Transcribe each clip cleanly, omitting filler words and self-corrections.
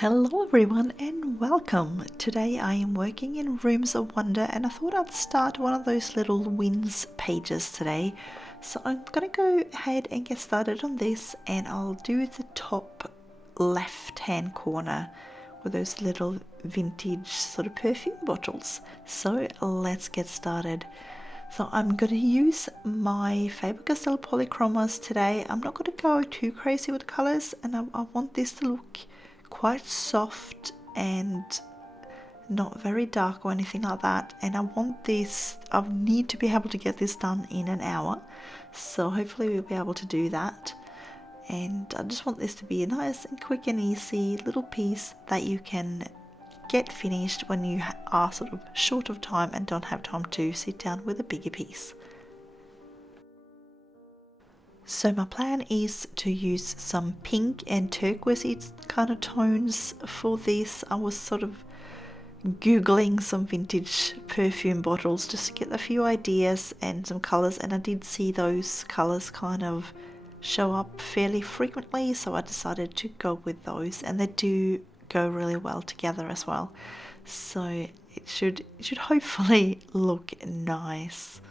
Hello everyone and welcome. Today I am working in Rooms of Wonder and I thought I'd start one of those little wins pages today. So I'm going to go ahead and get started on this, and I'll do the top left hand corner with those little vintage sort of perfume bottles. So let's get started. So I'm going to use my Faber-Castell Polychromos today. I'm not going to go too crazy with the colours, and I want this to look quite soft and not very dark or anything like that. And I need to be able to get this done in an hour. So hopefully we'll be able to do that. And I just want this to be a nice and quick and easy little piece that you can get finished when you are sort of short of time and don't have time to sit down with a bigger piece. So my plan is to use some pink and turquoise kind of tones for this. I was sort of googling some vintage perfume bottles just to get a few ideas and some colours, and I did see those colours kind of show up fairly frequently, so I decided to go with those, and they do go really well together as well. So it should hopefully look nice.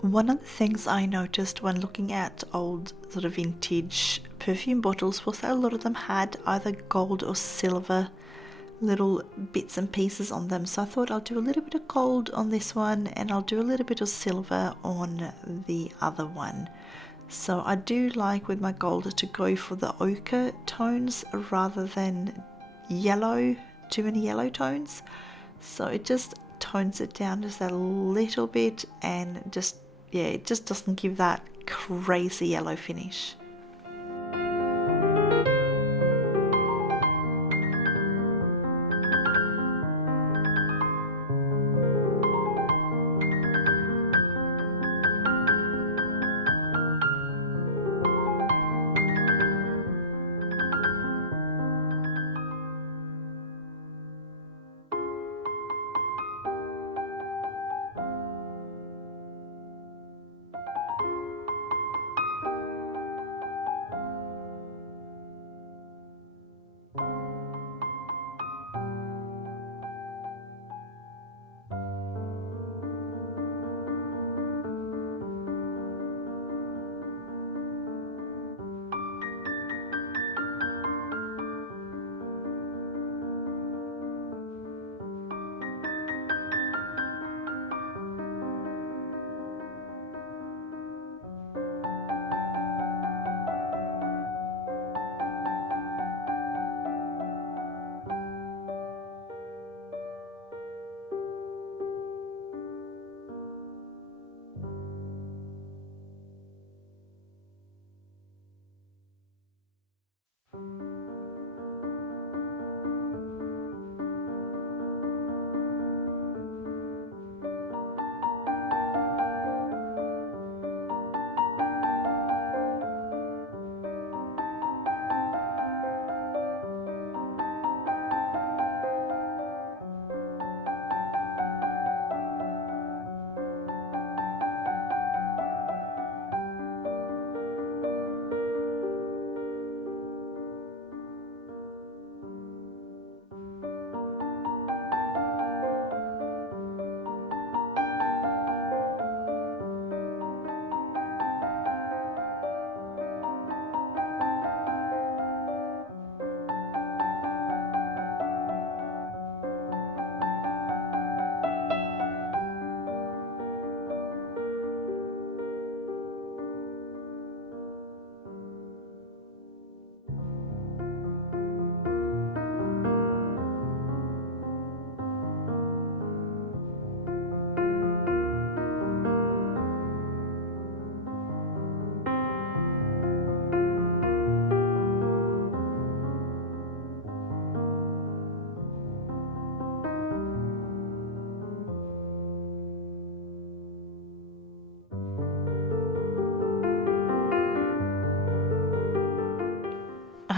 One of the things I noticed when looking at old sort of vintage perfume bottles was that a lot of them had either gold or silver little bits and pieces on them. So I thought I'll do a little bit of gold on this one and I'll do a little bit of silver on the other one. So I do like with my gold to go for the ochre tones rather than too many yellow tones. So it just tones it down just a little bit, and it just doesn't give that crazy yellow finish.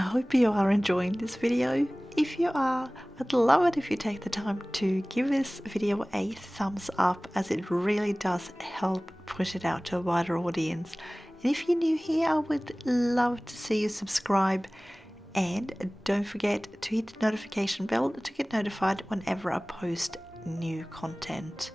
hope you are enjoying this video. If you are, I'd love it if you take the time to give this video a thumbs up, as it really does help push it out to a wider audience. And if you're new here, I would love to see you subscribe, and don't forget to hit the notification bell to get notified whenever I post new content.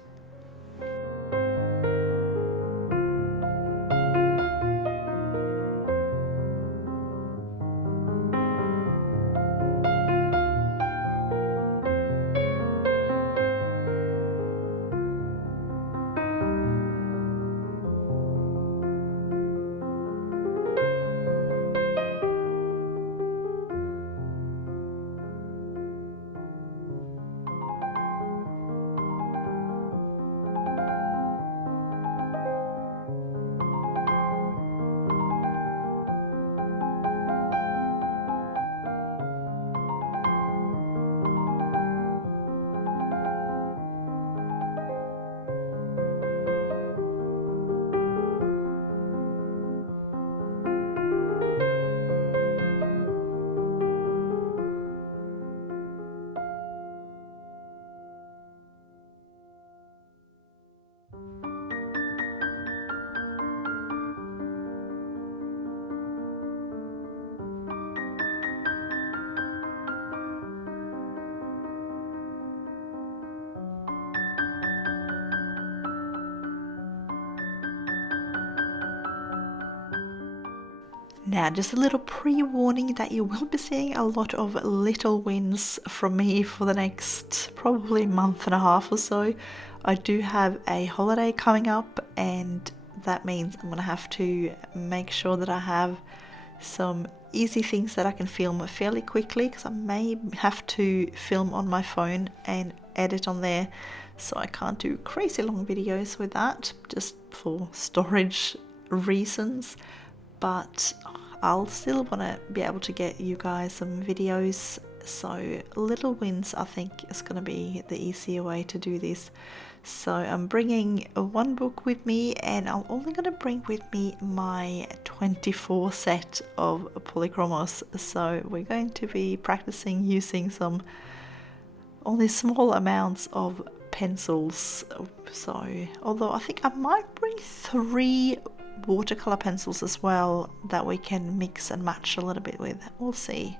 Now, just a little pre-warning that you will be seeing a lot of little wins from me for the next probably month and a half or so. I do have a holiday coming up, and that means I'm gonna have to make sure that I have some easy things that I can film fairly quickly, because I may have to film on my phone and edit on there, so I can't do crazy long videos with that, just for storage reasons. But I'll still want to be able to get you guys some videos, so little wins I think is going to be the easier way to do this. So I'm bringing one book with me, and I'm only going to bring with me my 24 set of Polychromos, so we're going to be practicing using some only small amounts of pencils. So although I think I might bring 3 watercolor pencils as well that we can mix and match a little bit with. We'll see.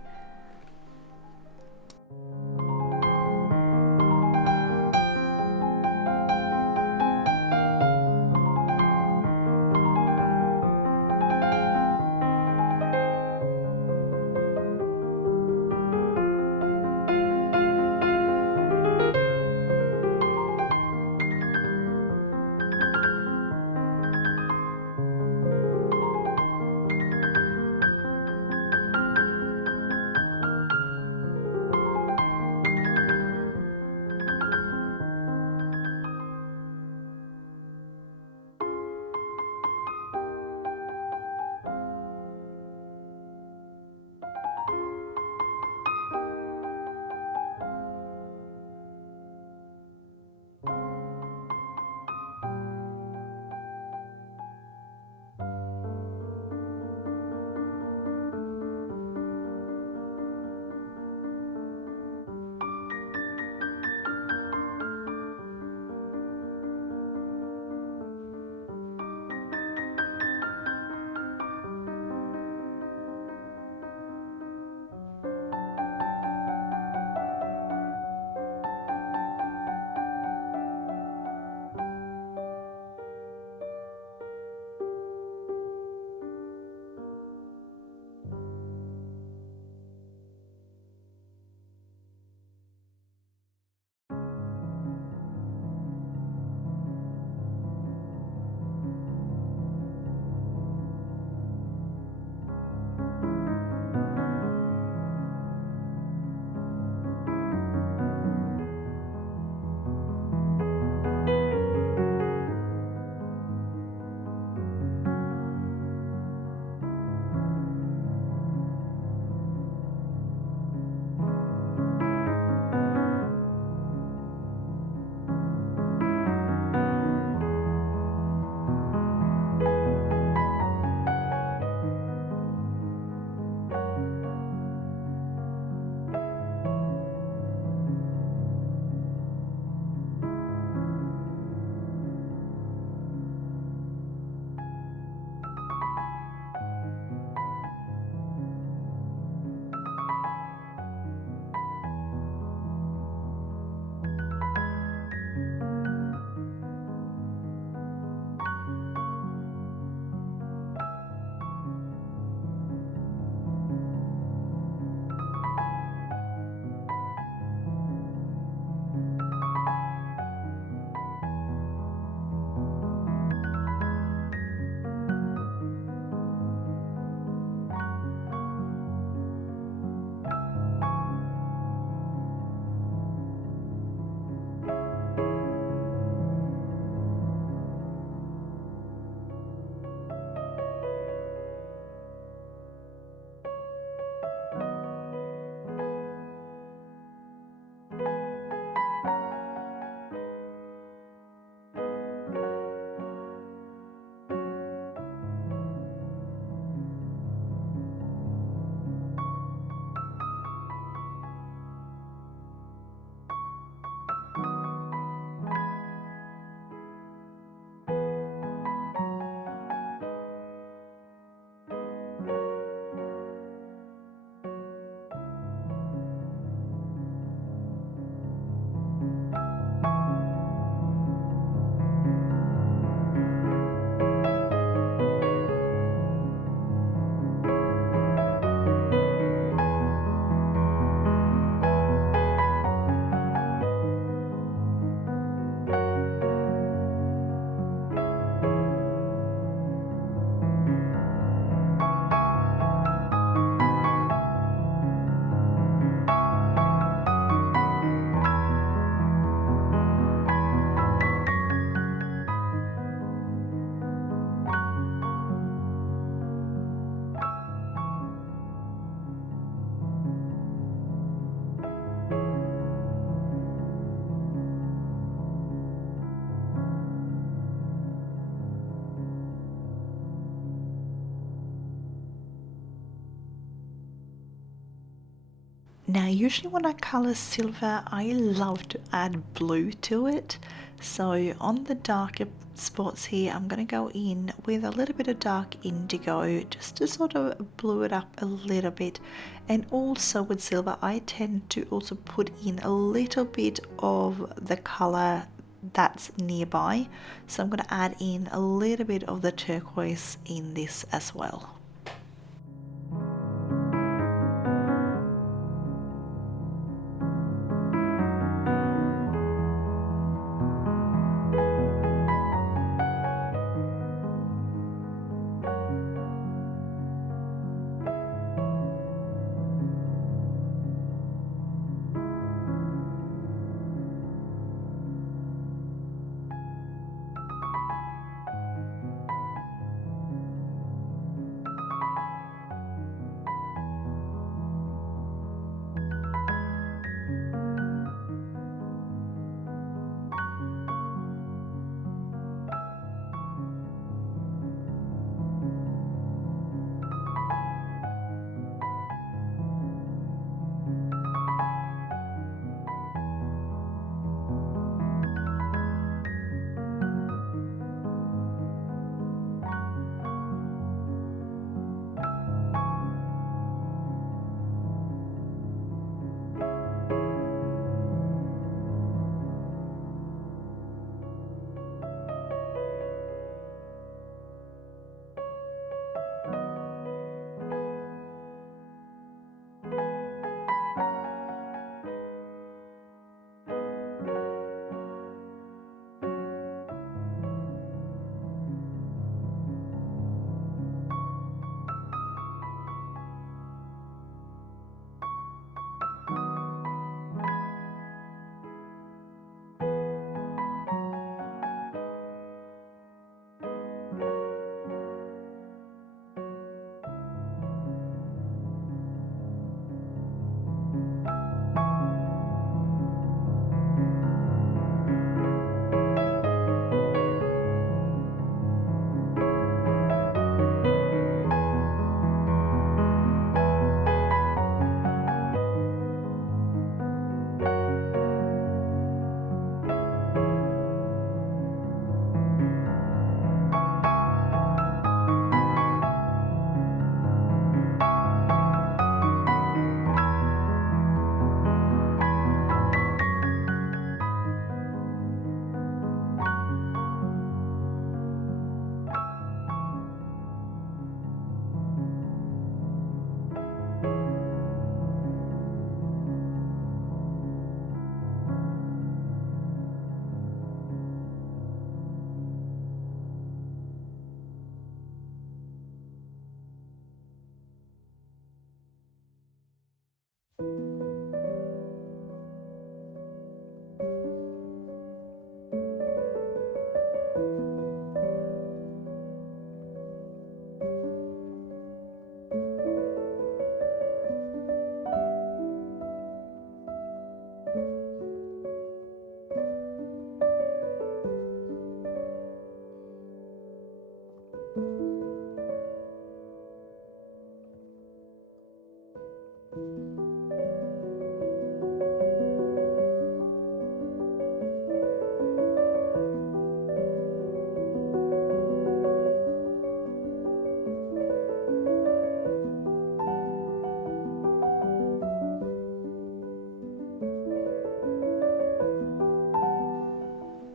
Now usually when I colour silver, I love to add blue to it. So on the darker spots here, I'm going to go in with a little bit of dark indigo just to sort of blue it up a little bit. And also with silver, I tend to also put in a little bit of the colour that's nearby. So I'm going to add in a little bit of the turquoise in this as well.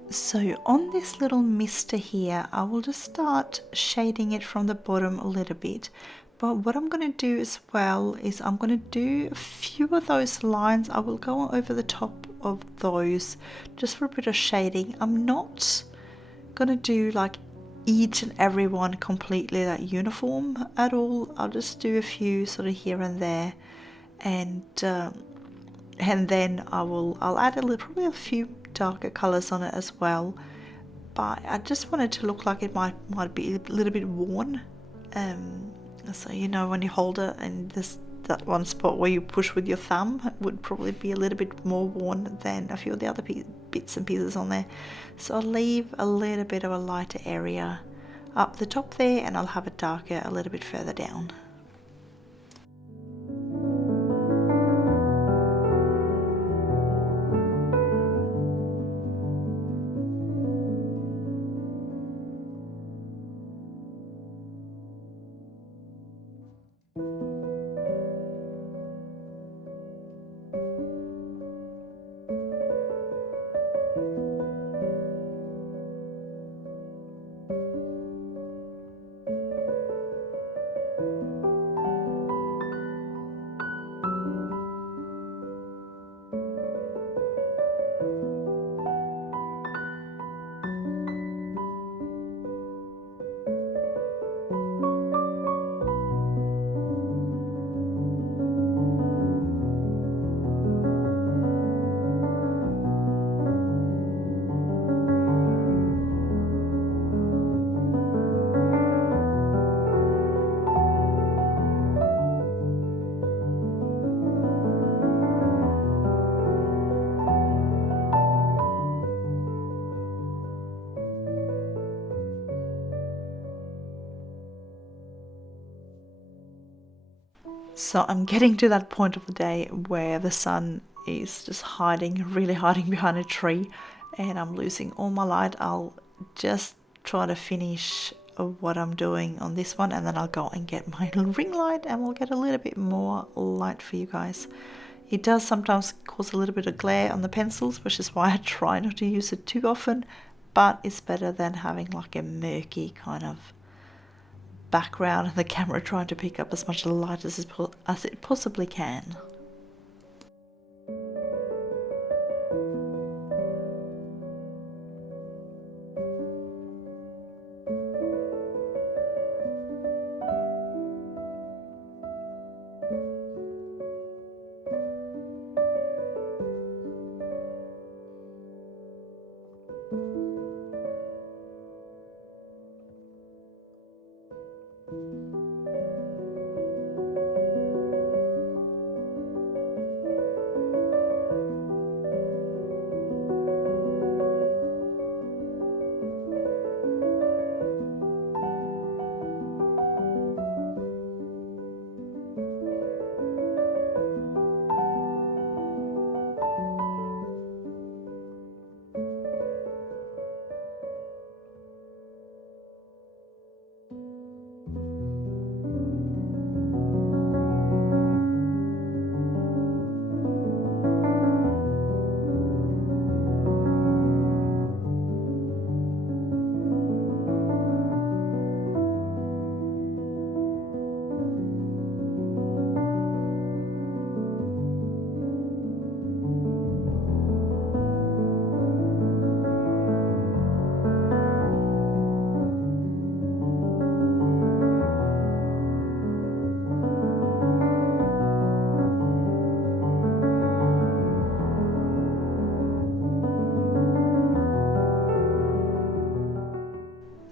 So on this little mister here, I will just start shading it from the bottom a little bit. But what I'm going to do as well is I'm going to do a few of those lines. I will go over the top of those just for a bit of shading. I'm not going to do like each and every one completely like uniform at all. I'll just do a few sort of here and there, and then I'll add probably a few darker colors on it as well. But I just wanted to look like it might be a little bit worn. So you know, when you hold it and that one spot where you push with your thumb would probably be a little bit more worn than a few of the other bits and pieces on there. So I'll leave a little bit of a lighter area up the top there, and I'll have it darker a little bit further down. So I'm getting to that point of the day where the sun is just really hiding behind a tree, and I'm losing all my light. I'll just try to finish what I'm doing on this one, and then I'll go and get my ring light and we'll get a little bit more light for you guys. It does sometimes cause a little bit of glare on the pencils, which is why I try not to use it too often, but it's better than having like a murky kind of background and the camera trying to pick up as much light as it possibly can.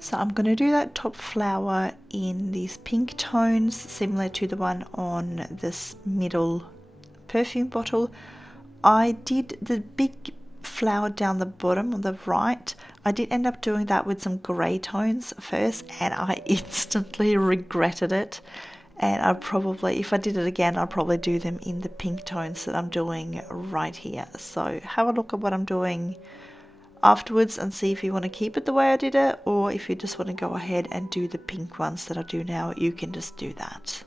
So I'm going to do that top flower in these pink tones, similar to the one on this middle perfume bottle. I did the big flower down the bottom on the right. I did end up doing that with some grey tones first, and I instantly regretted it. And I probably, if I did it again, I'd probably do them in the pink tones that I'm doing right here. So have a look at what I'm doing afterwards and see if you want to keep it the way I did it, or if you just want to go ahead and do the pink ones that I do now, you can just do that.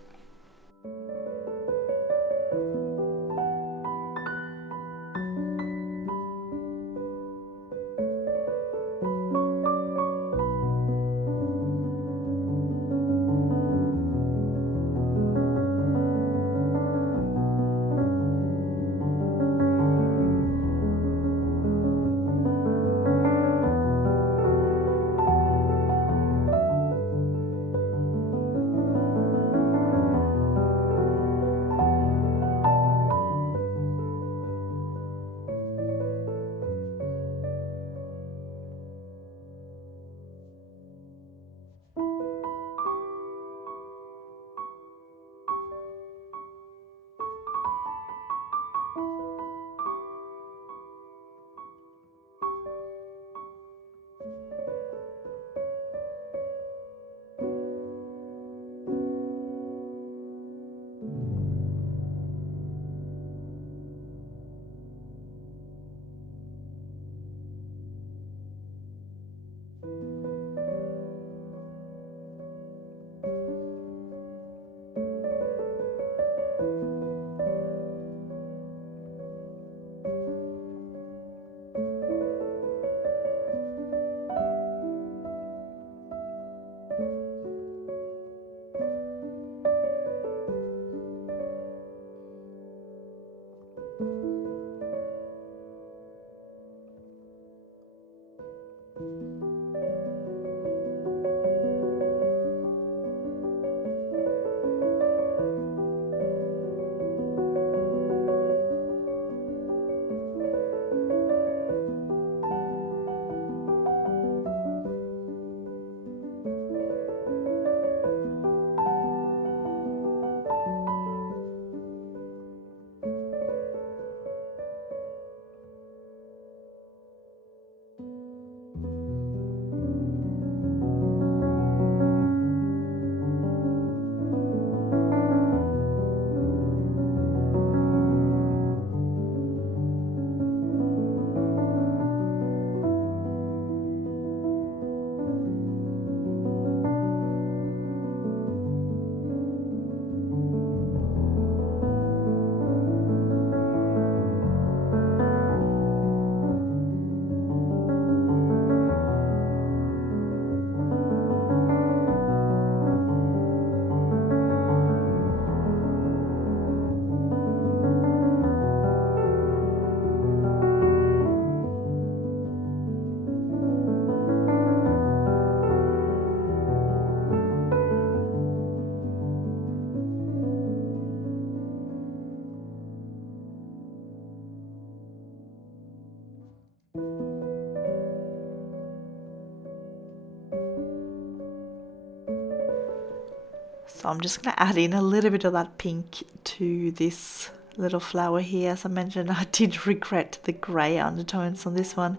So I'm just going to add in a little bit of that pink to this little flower here. As I mentioned, I did regret the grey undertones on this one,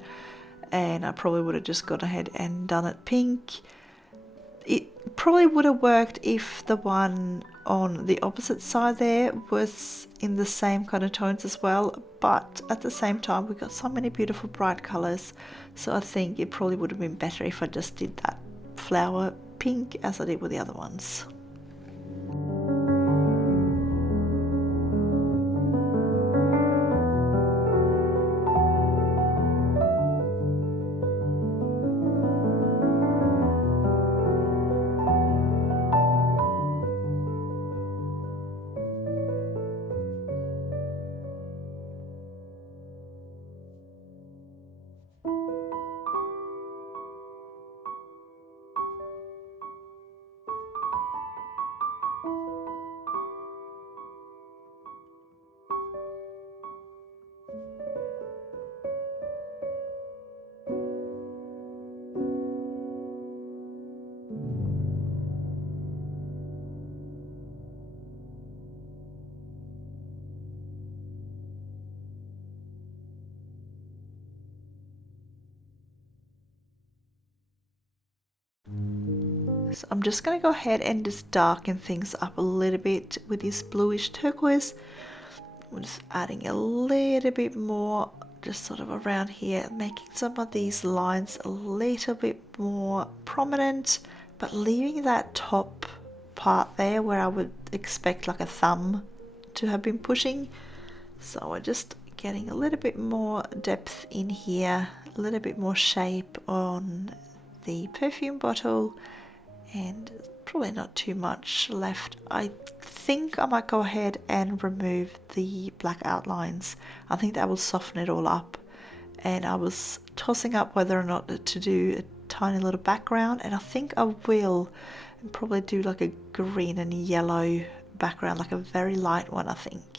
and I probably would have just gone ahead and done it pink. It probably would have worked if the one on the opposite side there was in the same kind of tones as well, but at the same time we got so many beautiful bright colours, so I think it probably would have been better if I just did that flower pink as I did with the other ones. So I'm just going to go ahead and just darken things up a little bit with this bluish turquoise. I'm just adding a little bit more just sort of around here, making some of these lines a little bit more prominent, but leaving that top part there where I would expect like a thumb to have been pushing. So we're just getting a little bit more depth in here, a little bit more shape on the perfume bottle, and probably not too much left. I think I might go ahead and remove the black outlines. I think that will soften it all up, and I was tossing up whether or not to do a tiny little background, and I think I will probably do like a green and yellow background, like a very light one, I think.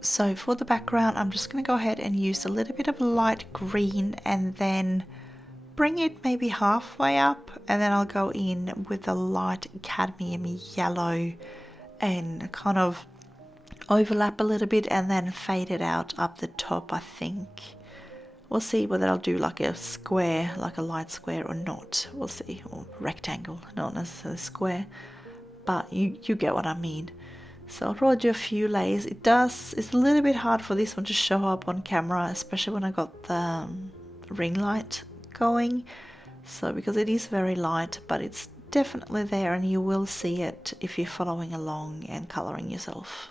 So for the background, I'm just going to go ahead and use a little bit of light green and then bring it maybe halfway up, and then I'll go in with a light cadmium yellow and kind of overlap a little bit and then fade it out up the top, I think. We'll see whether I'll do like a square, like a light square or not. We'll see. Or rectangle, not necessarily square. But you get what I mean. So I'll probably do a few layers. It's a little bit hard for this one to show up on camera, especially when I got the ring light going. So because it is very light, but it's definitely there and you will see it if you're following along and coloring yourself.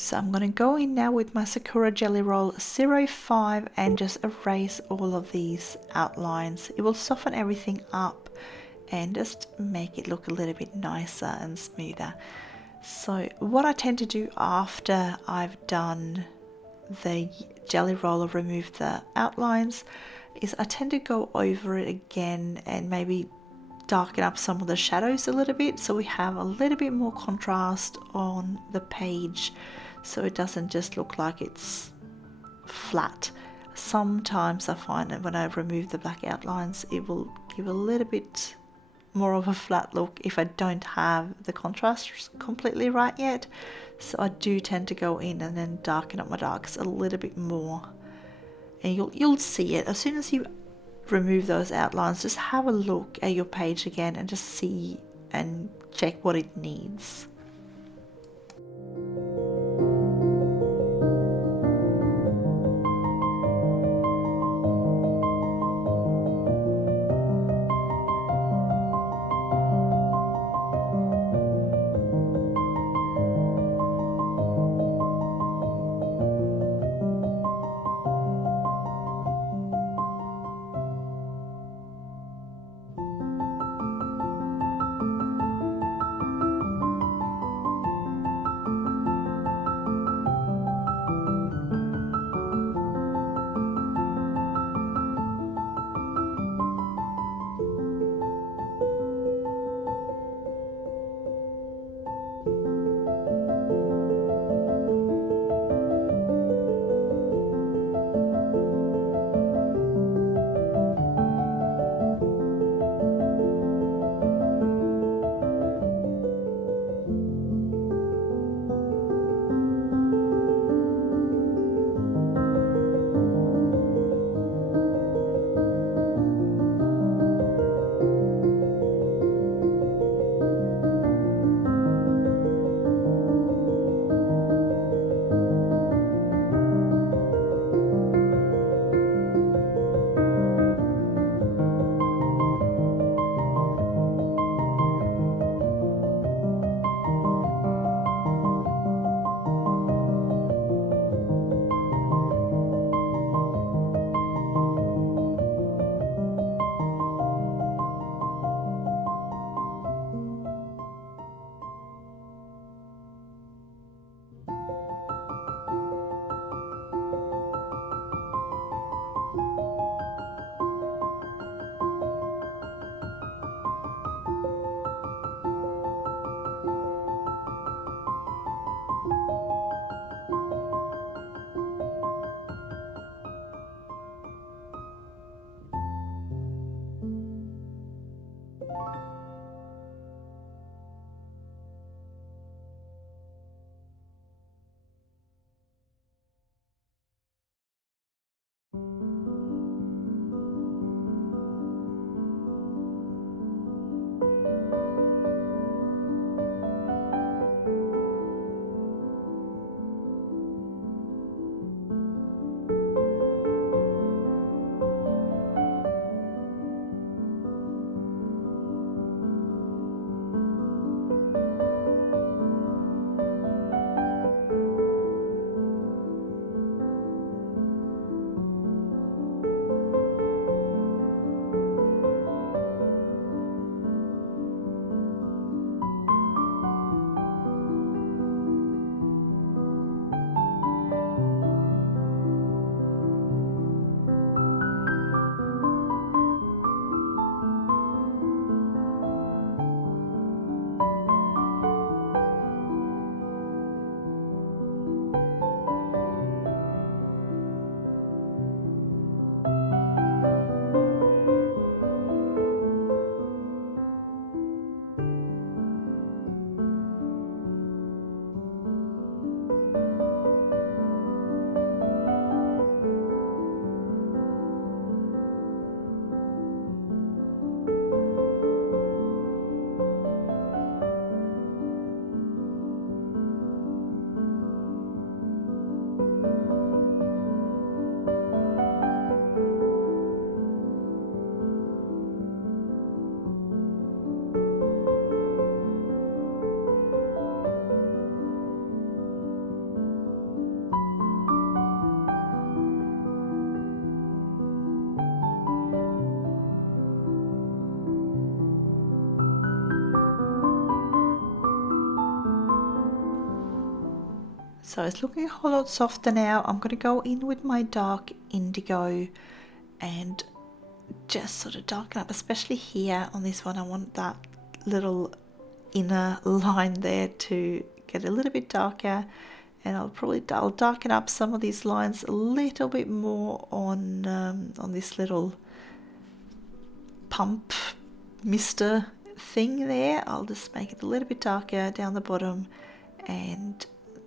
So I'm going to go in now with my Sakura Jelly Roll 05 and just erase all of these outlines. It will soften everything up and just make it look a little bit nicer and smoother. So what I tend to do after I've done the jelly roll or remove the outlines is I tend to go over it again and maybe darken up some of the shadows a little bit so we have a little bit more contrast on the page, so it doesn't just look like it's flat. Sometimes I find that when I remove the black outlines it will give a little bit more of a flat look if I don't have the contrast completely right yet. So I do tend to go in and then darken up my darks a little bit more, and you'll see it as soon as you remove those outlines. Just have a look at your page again and just see and check what it needs. So it's looking a whole lot softer now. I'm going to go in with my dark indigo and just sort of darken up, especially here on this one. I want that little inner line there to get a little bit darker, and I'll darken up some of these lines a little bit more on this little pump mister thing there. I'll just make it a little bit darker down the bottom, and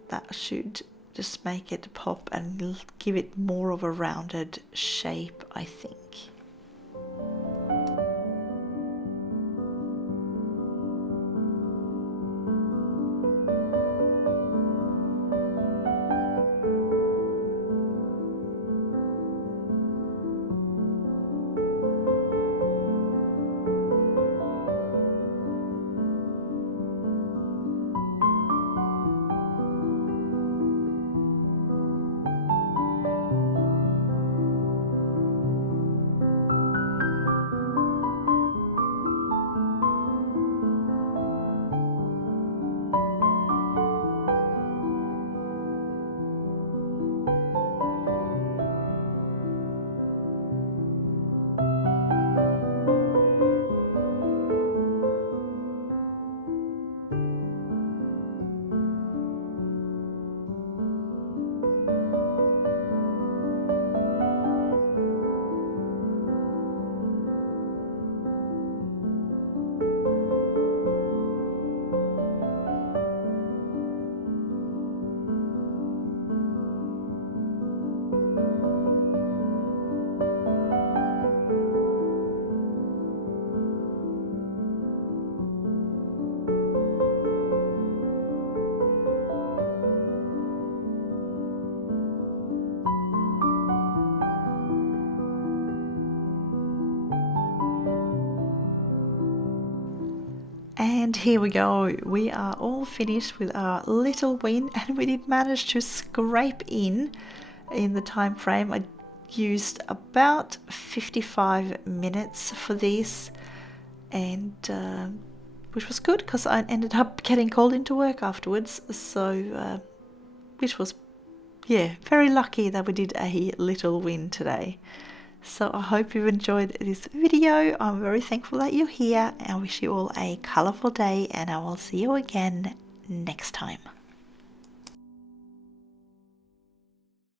that should just make it pop and give it more of a rounded shape, I think. And here we go, we are all finished with our little win, and we did manage to scrape in the time frame. I used about 55 minutes for this, and which was good because I ended up getting called into work afterwards, so which was, yeah, very lucky that we did a little win today. So I hope you've enjoyed this video. I'm very thankful that you're here. I wish you all a colourful day, and I will see you again next time.